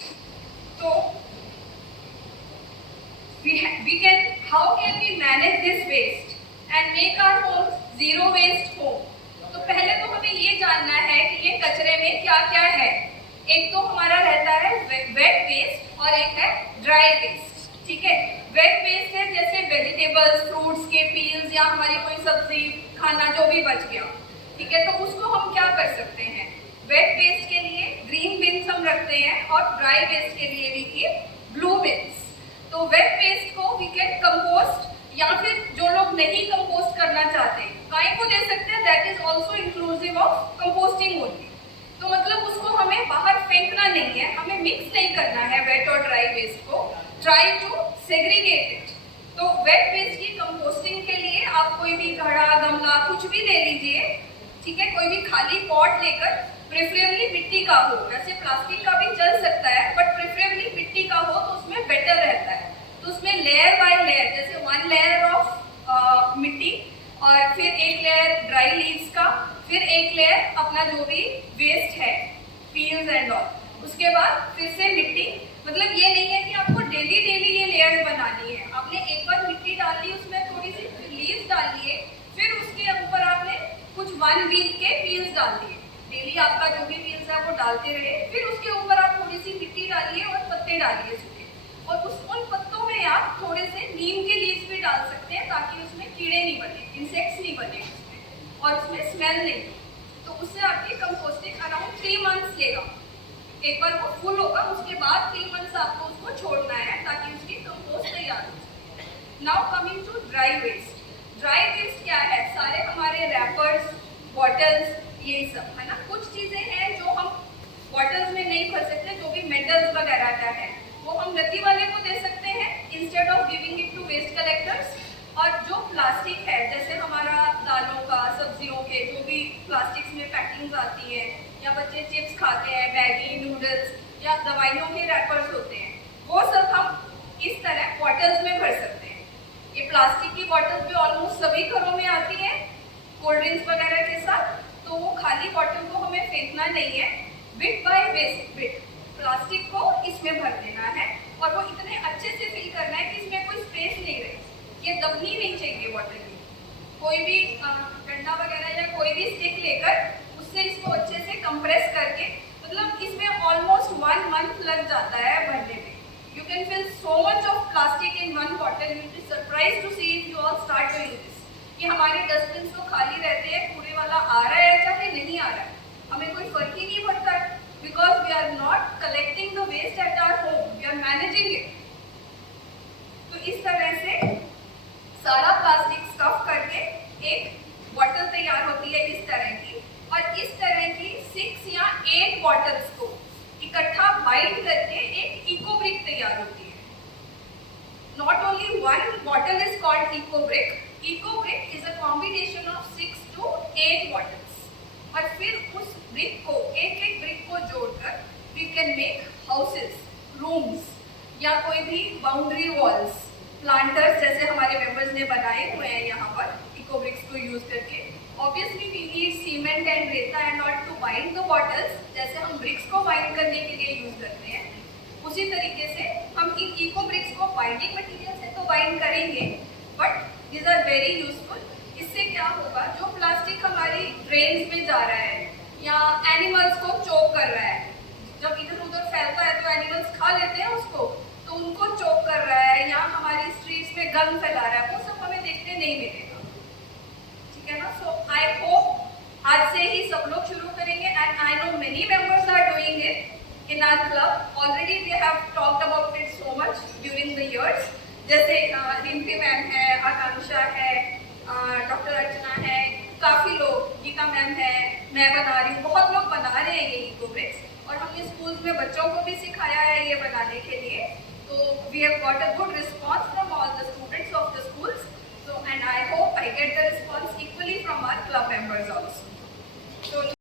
So how can we manage this waste and make our homes zero waste home? तो पहले तो हमें ये जानना है कि ये कचरे में क्या क्या है। एक तो हमारा रहता है वेट वेस्ट और एक है ड्राई वेस्ट। ठीक है, वेट वेस्ट है जैसे वेजिटेबल्स, फ्रूट्स के पील्स या हमारी कोई सब्जी खाना जो भी बच गया। ठीक है, तो उसको हम क्या कर सकते हैं? वेट वेस्ट के लिए ग्रीन बिन्स हम रखते हैं और ड्राई वेस्ट के लिए भी कीप ब्लू बिन्स। तो वेट वेस्ट को वी कैन कंपोस्ट, या फिर जो लोग नहीं कंपोस्ट करना चाहते गाय को दे सकते हैं। That is also inclusive of composting only. तो मतलब उसको हमें बाहर फेंकना नहीं है, हमें मिक्स नहीं करना है वेट और ड्राई वेस्ट को। Try to segregate it. तो वेट वेस्ट की कंपोस्टिंग के लिए आप कोई भी घड़ा, गमला कुछ भी ले लीजिए। ठीक है, कोई भी खाली पॉट लेकर, प्रेफरेबली मिट्टी का हो। वैसे प्लास्टिक का भी चल सकता है बट प्रेफरेबली मिट्टी का हो तो उसमें बेटर रहता है। तो उसमें लेयर बाय लेयर, जैसे 1 लेयर ऑफ मिट्टी और फिर एक लेयर ड्राई लीव्स का, फिर एक लेयर अपना जो भी वेस्ट है पील्स एंड ऑल, उसके बाद फिर से मिट्टी। मतलब ये नहीं है कि आपको डेली डेली ये लेयर्स बनानी है। आपने एक बार मिट्टी डाल ली, उसमें थोड़ी सी लीव्स डाल लिए, फिर उसके ऊपर आपने कुछ 1 वीक के पील्स डाल दिए। डेली आपका जो भी पील्स है वो डालते रहे, फिर उसके ऊपर आप थोड़ी सी मिट्टी डालिए और पत्ते डालिए सूखे, और उन पत्तों में आप थोड़े से नीम के लीव्स भी डाल सकते हैं ताकि उसमें कीड़े नहीं बने, इंसेक्ट्स नहीं बने उसमें, और उसमें स्मेल नहीं। तो उससे आपकी कंपोस्टिंग अराउंड 3 मंथ्स लेगा। एक बार वो फुल होगा, उसके बाद 3 मंथ्स आपको उसको छोड़ना है ताकि उसकी कंपोस्ट तैयार हो जाए। Now coming to dry waste. Dry waste क्या है? सारे हमारे रैपर्स, बॉटल्स, यही सब है ना। कुछ चीजें हैं जो हम बॉटल्स में नहीं भर सकते, जो भी मेटल्स वगैरह का है वो हम नदी वाले को दे सकते हैं instead of giving it to waste collectors. और जो प्लास्टिक है, जैसे हमारा दालों का, सब्जियों के जो भी प्लास्टिक्स में पैकिंग्स आती है, या बच्चे चिप्स खाते हैं, मैगी, नूडल्स, या दवाइयों के रैपर्स होते हैं, वो सब हम इस तरह बॉटल्स में भर सकते हैं। ये प्लास्टिक की बॉटल्स भी ऑलमोस्ट सभी घरों में आती है कोल्ड ड्रिंक्स वगैरह के साथ। तो वो खाली बॉटल को हमें फेंकना नहीं है, बिट बाय बिट प्लास्टिक को इसमें भर देना है, और वो इतने अच्छे से फिल करना है कि इसमें कोई स्पेस नहीं रहे। ये दबनी नहीं चाहिए बॉटल की। कोई भी डंडा वगैरह या कोई भी स्टिक लेकर उससे इसको अच्छे से कंप्रेस करके, मतलब इसमें ऑलमोस्ट 1 मंथ लग जाता है भरने में। You can fill so much of plastic in 1 bottle. You will be surprised to see if you all start doing this. कि हमारे डस्टबिन तो खाली रहते हैं, कूड़े वाला आ रहा है चाहे नहीं आ रहा है, हमें कोई फर्क ही नहीं पड़ता है, because we are not collecting the waste at our home, we are managing it. तो इस तरह से सारा प्लास्टिक स्टफ करके एक बॉटल तैयार होती है इस तरह की, और इस तरह की 6 या 8 बॉटल्स को इकट्ठा बाइंड करके एक इको ब्रिक तैयार होती है। Not only 1 bottle is called eco brick. Eco brick is a combination of 6 to 8 bottles, और फिर उस ब्रिक को, एक ब्रिक को जोड़कर we can make houses, rooms, या कोई भी बाउंड्री वॉल्स, प्लांटर्स जैसे हमारे मेंबर्स ने बनाए हुए हैं यहाँ पर इको ब्रिक्स को यूज करके। Obviously we need cement and रेता and all to bind the bottles, जैसे हम ब्रिक्स को बाइंड करने के लिए यूज करते हैं, उसी तरीके से हम इन इको ब्रिक्स को बाइंडिंग मटीरियल से तो बाइंड करेंगे, but these are very useful. इससे क्या होगा, जो प्लास्टिक हमारी ड्रेन्स में जा रहा है या एनिमल्स को चोक कर रहा है, जब इधर उधर फैलता है तो एनिमल्स खा लेते हैं उसको, तो उनको चोक कर रहा है या हमारी स्ट्रीट्स में गंद फैला रहा है, वो सब हमें देखने नहीं मिलेगा। ठीक है ना। सो आई होप आज से ही सब लोग शुरू करेंगे, and I know many members are doing it in our club already. We have talked about it so much during the years. जैसे रिम्पी मैम है, आकांक्षा है, डॉक्टर अर्चना है, काफी लोग, गीता मैम है, मैं बना रही हूँ, बहुत लोग बना रहे हैं ये इको ब्रिक्स, और हमने स्कूल्स में बच्चों को भी सिखाया है ये बनाने के लिए। तो we have got a good response from all the students of the schools. So and I hope I get the response equally from our club members also.